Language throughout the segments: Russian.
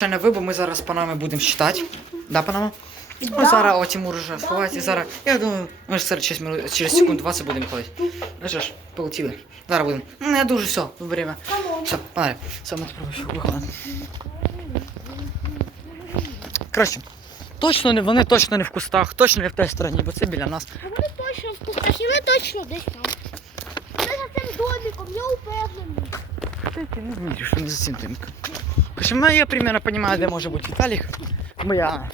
Ще не ви, бо ми зараз з панами будемо считати. Да, панама? Ну, зараз о, Тимур уже сховається, зараз. Я думаю, ми ж зараз через, минут- через секунд 20 будемо ходити. Ну що ж, полетіли. Зараз будемо. Ну, не дуже все, время. Все, панай. Все, ми тепер виходимо. Коротше, точно не, вони точно не в кустах, точно не в тій стороні, бо це біля нас. А вони точно в кустах, і ми точно десь там. Це за цим домиком, я упевнений. Та ти не віриш, що не за цим тимком. Хоча ну, я примерно розумію, де може бути Віталік. Бо я.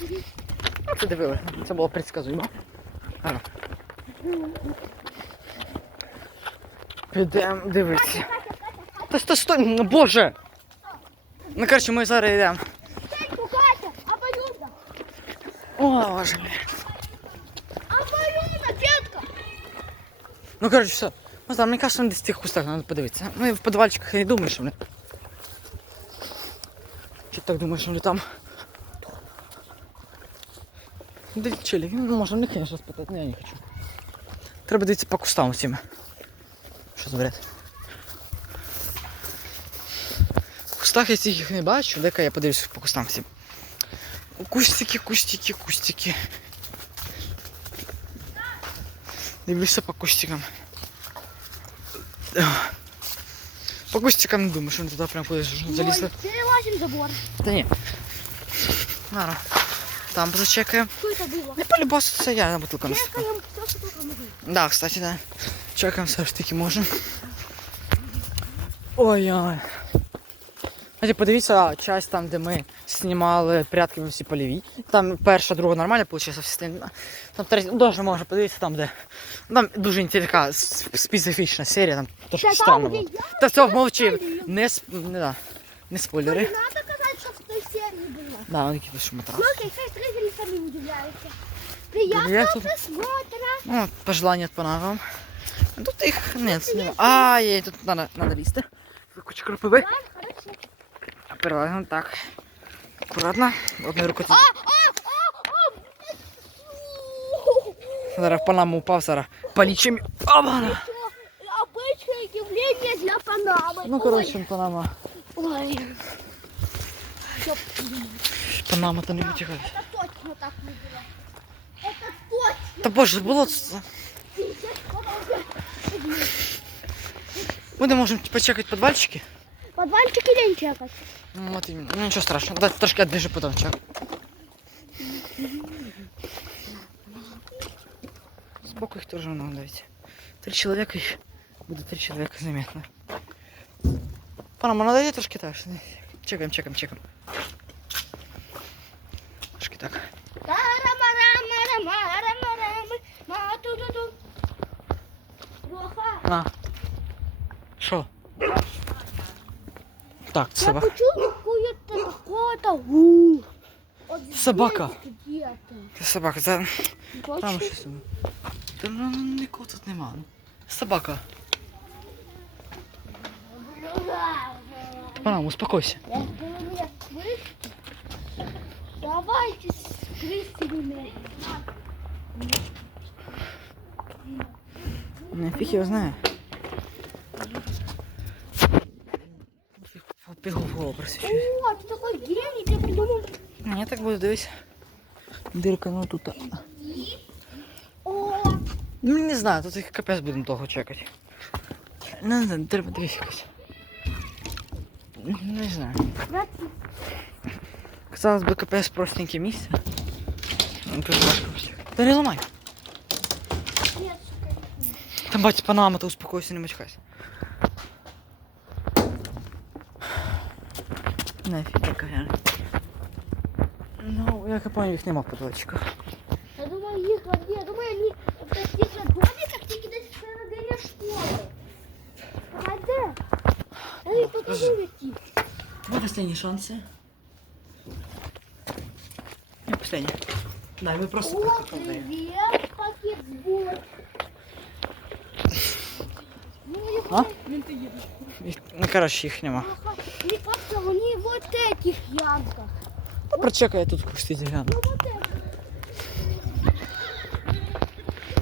Ну, це дивили, це було предсказуємо. Ага. Підемо дивитися. Та стой, стой, ну боже! Ну коротше, ми зараз йдемо. Теньку, Катя, обоюдно. О, боже мій. Обоюдно, детка. Ну коротше, все. Ну там, мені кажется, десь в тих кустах треба подивитися. Ми в підвальчиках я не думаю, що вони. Чи так думаєш, що вони там? Да челік, ну може не звісно спитати, але я не хочу. Треба дивитися по кустам всім. Що за бред? В кустах я їх не бачу, дай-ка я подивлюсь по кустам всім. Кустики, кустики, кустики. Дивлюся по кустикам. По кустикам не думаю, що вони туди прям кудись залізли. Перелазим забор. Та ні. Ладно. Там зачекаємо. Что это было? Не полюбос, це я на бутилку не стукав. Чекаем, кто что только может. Да, кстати, да. Чекаємо все ж таки можемо. Ой-ой. Кстати, подивіться часть там, де ми знімали прятки всі польові. Там перша, друга нормально вийшла, всі Там третя, ну, дуже можна подивитися там, де. Там дуже така специфічна серія, там трошки странно було. Та все, мовчи. Не, сп- не, да. не спойлери. Не надо казать, что в той серии было. Да, вони якісь що. Хай. Приятного тут- просмотра. Ну, пожелання пана вам. Тут їх нет. А, є, тут надо, надо лізти. Куча кропиви. Да, хорошо. Перелагаємо так. Акуратно. Одною рукою. тут. Зараз в панаму упав, зараз полічим. Обана! Обычное явление для Панамы. Ну, коротше, панама. Ой. Ой. Ёп, Панама то не витягає. Это точно так не было. Это точно. Та боже, було це. Пиздец, продолжай. Ми не можемо почекати підвальчики. Подвальчик или не чекать? Ну, от іменно. Ну, нічого страшного. Дай трошки одвіжу потім чек. Сбоку их тоже надо дать. Три человека их. Будет три человека заметно. Панама, надо идти трошки так. Чекаем, чекаем, чекаем. Трошки так. Тара-мара-мара-мара-мара-ма, ма-ту-ту-ту. Лоха, На. Що? Так, це я собака. почув какую-то какого-то у. Вот здесь Собака. где-то. Це собака. Це... Там Точно? щось. Та ну нікого тут нема. ну. Собака. Панама, успокойся. Я говорю, нет, слышите? Давайте с крысами. Не, фіг його знає. Голову просвічусь. О, ты такой гений, ты придумал. Я так буду дивись. Дирка, ну тут. О, Ну не знаю, тут їх капець будемо довго чекати. Ну, не знаю, треба дивись якось. Не знаю. Казалось би, капець простеньке місце. Ну, тут важко. Та не ламай. Там бать панама, то успокойся, не мочкайся. Нафіг така я. Ну, як я понял, їх нема в подвальчиках. Я думаю, их где? Я думаю, они в таких же домиках, тільки десь всередині школи. А де? Они тут Подожди. вилетіть. Вот останні шанси. Ну, Последні. Да, ми просто О, покакали. привет, пакетбот. Ну, я А? понимаю. Ну, коротше, їх нема. Ага, Мне кажется, они вот этих ямках. Ну, прочекай, я тут кусти гляну. Ну, вот это.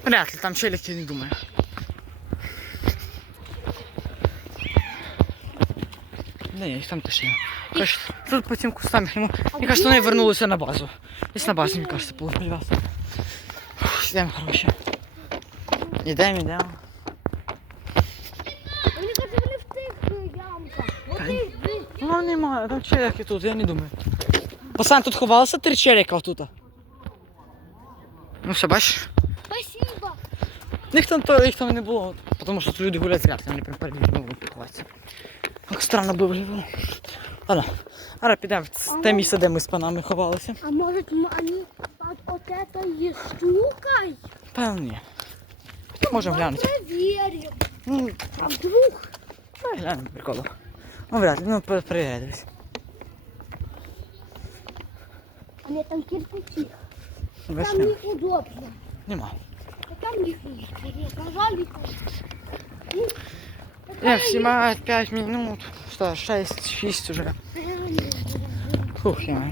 Вряд ли, там челик, я не думаю. Да ні, їх там теж є. Хоч, тут по цим кустам. Ну, мені кажется, вони вернулися на базу. Десь на базі, мені кажется, получилось. Йдемо, коротше. Йдемо, йдемо. Немає, там челяки тут, я не думаю. Пацан, тут ховалося три челяка тут. Ну все, бачиш? Спасибо. Їх там, то, їх там не було, тому що тут люди гуляють зря, вони прям перед людьми ховатися. Як странно було. Ладно, зараз підемо в те місце, де ми з панами ховалися. А может м- они под вот этой штукой? Певно, ні. Ну, можемо глянути. Проверим. Ну, А вдруг? глянемо приколу. Ну, вряд ли, ну, пер- перевіряй, дивись. А нет, там кирпичи. Бачиш, Там нема. неудобно. Нема. А там них Пожалуйста. Ну, Я снимаю 5 минут. Что, 6, 6 уже. Фух, я.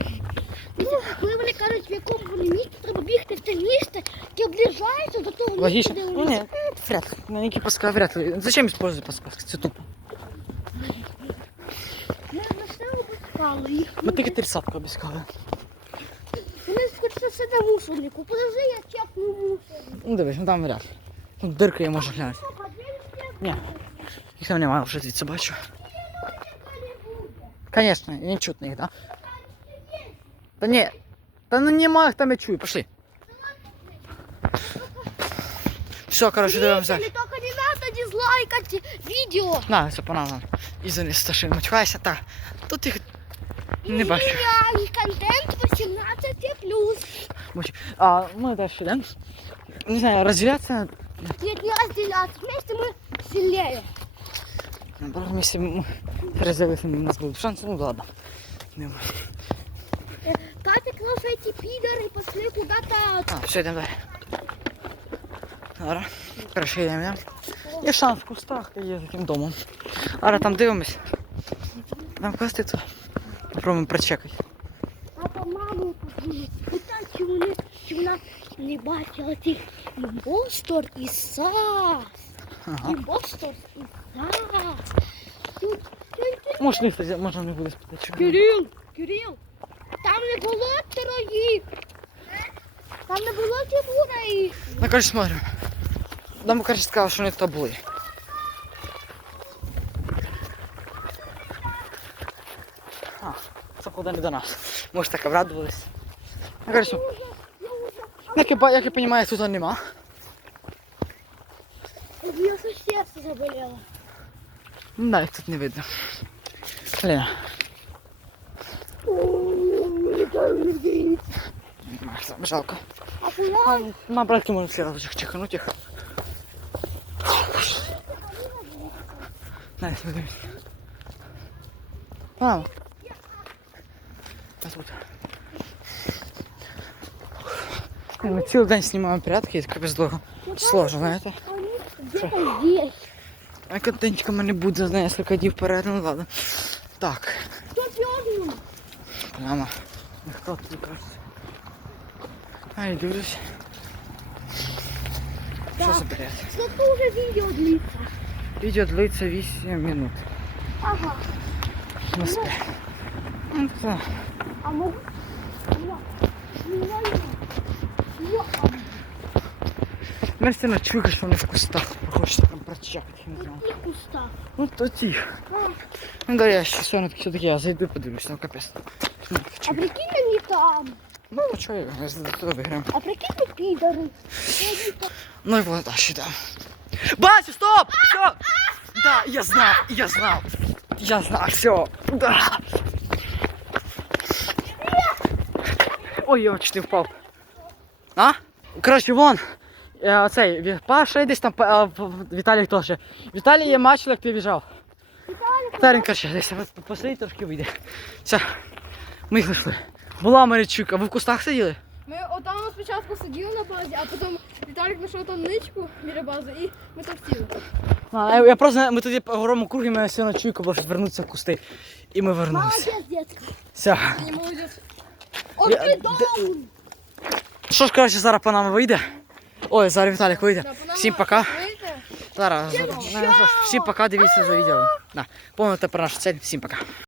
Коли вони кажуть, в якому вони місці треба бігти в те місце, яке наближається до того місця, Логично. де Ну, вони. нет, вряд ли. На некие подсказки вряд ли. Зачем использовать подсказки? Это тупо. обіскала їх. Ми тільки тридцатку обіскали. Вони скочили все на мусорнику. Подожди, я чекну мусорник. Ну, дивись, ну там вряд ли. Тут дирка я можу глянути. Ні. Їх там немає, вже звідси бачу. Конечно, не чутно їх, да? Та ні. Та ну нема їх там я чую, пошли. Все, короче, дивимося. Зрители, только не надо дизлайкать видео. На, це панама. Ізони старшин матюкайся. Так, тут їх не бачу. Реальный контент 18+. Муч- А, ми далі йдемо. Не знаю, розділяться. Нет, не разделяться. Вместе мы сильнее. Бо Якщо ми розділилися, у нас будуть шанси, ну ладно. Нема. Э, Катя, ну эти пидоры пошли куда-то. А, все, йдемо далі. Ара. Короче, йдемо, йдемо. Є шанс в кустах, є за тим домом. Ара, там дивимось. Там квести тут. Попробуємо прочекати. Папа, маму подивись. Питай, чи вони, чи вона не бачила тих імпостор і САС. Ага. Імпостор і САС. Тут, тут, тут. Може, ніхто можна не буде спитати. чого. Кирил, Кирил, там не було троїх. Там не було троїх. Ну, короче, смотрим. Нам, короче, сказав, що вони тут були. Куди не до нас. Може, так обрадувались. Ну, короче, як я, як я розумію, тут нема. Я серце заболело. Да, їх тут не видно. Лена. Жалко. А куда? Мам, братки, можно сразу чих- чихануть их. На, смотри. Мам. А тут. Блин, Мы целый день снимаем прятки, это капец долго. Сложно, знаєте? Они где-то здесь. А контентика мене буде за несколько днів вперед, ну ладно. Так, Кто дернул? прямо. Ну, Хто тут кажется? Ай, дивлюсь. Що Так. за бред? Сколько уже видео длится? Відео длиться 8 минут. Ага. Ну, все одно чую, що вони в кустах. Хочеться там прочекати. я не знаю. В каких кустах? Ну, то тихо. А, Ну, да, я ще все все-таки я зайду подивлюсь, ну капець. Ну, А прикинь, они там. Ну, що я, я за туди виграємо. А прикинь. Они там- Ну и вот дальше, да. Бася, стоп! Все! Да, я знал, я знал. Я знал, все. Да. Ой, я чуть не впав. А? Коротше, вон. е, Оцей, Ві- Паша десь там, а, в- Віталій теж. Віталій я бачив, як ти біжав. Тарин, коротше, десь от посидить трошки вийде. Все, ми їх знайшли. Була Марічука, ви в кустах сиділи? Ми отам спочатку сиділи на базі, а потім Віталік знайшов там ничку біля бази і ми там сіли. А, я, я просто, ми тоді по горому кругу, мене все на чуйку, бо щось вернутися в кусти. І ми вернулися. Молодец, детка. Все. Молодець. Он Я- ты де- даун. Що ж, коротше, зараз по нам вийде. Ой, зараз Віталік вийде. Всім пока. Зараз. Ну, всім пока, дивіться за відео. Да. Помните про нашу цель. Всім пока.